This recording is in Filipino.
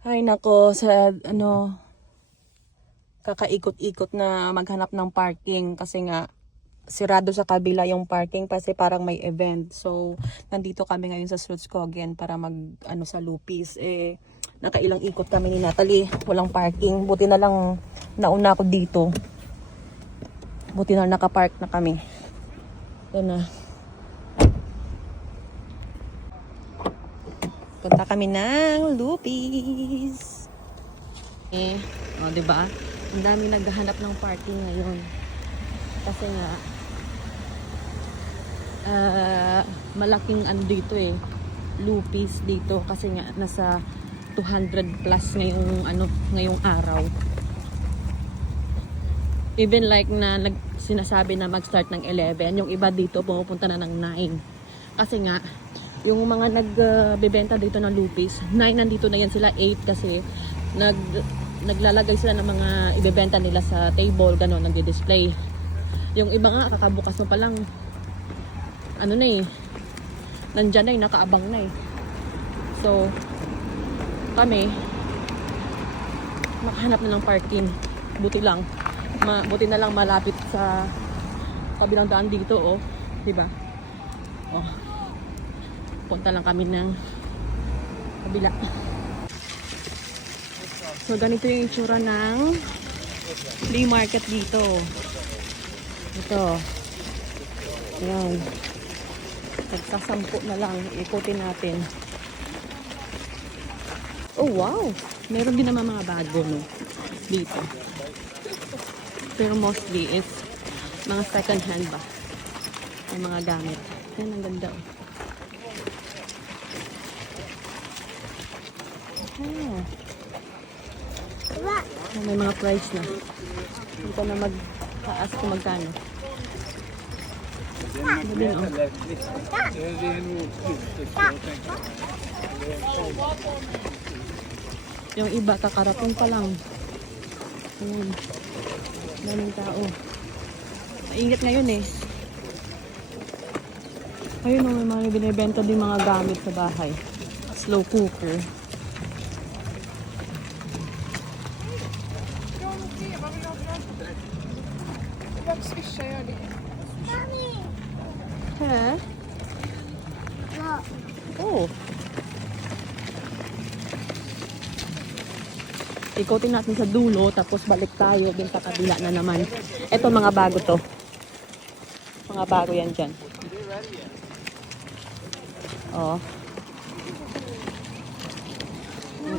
Ay nako, sa ano, kakaikot-ikot na maghanap ng parking kasi nga sirado sa kabila yung parking kasi parang may event. So, nandito kami ngayon sa Slutskogen para mag ano sa Lupis. Eh, nakailang ikot kami ni Natalie. Walang parking. Buti na lang nauna ako dito. Buti na nakapark na kami. Yan na. Punta kami ng Lupis. Eh, o, oh, di ba? Ang dami naghahanap ng parking ngayon. Kasi nga, ah, malaking ano dito eh, Lupis dito. Kasi nga, nasa 200 plus ngayong, ano, ngayong araw. Even like na nag, sinasabi na mag-start ng 11, yung iba dito pumupunta na ng 9. Kasi nga, yung mga nagbebenta dito ng lupis, 9 nandito na yan sila, 8 kasi nag naglalagay sila ng mga ibebenta nila sa table, gano'n, nagdi-display. Yung iba nga, kakabukas mo pa lang, ano na eh, nandyan na eh, nakaabang na eh. So, kami, makahanap na ng parking. Buti lang. Ma, buti na lang malapit sa kabilang daan dito, oh. Diba? Oh. Punta lang kami ng kabila. So, ganito yung itsura ng flea market dito. Ito. Ayan. Nagsasampu na lang. Ikutin natin. Oh, wow! Meron din naman mga bago, no? Dito. Pero mostly is mga second hand ba? Yung mga gamit. Ayan, ang ganda, oh. Ah. Ah, may mga price na. Hindi ko na mag-taas kung magkano. Ano oh. Yung iba, kakarating pa lang. Ayan. Daming tao. Maingat ngayon eh. Ayun oh, may mga binibenta din mga gamit sa bahay. Slow cooker. Swishar jag det. Ha? Oh. Ikotin natin sa dulo, tapos balik tayo din sa kabila na naman. Ito mga bago to. Mga bago yan dyan. Oh.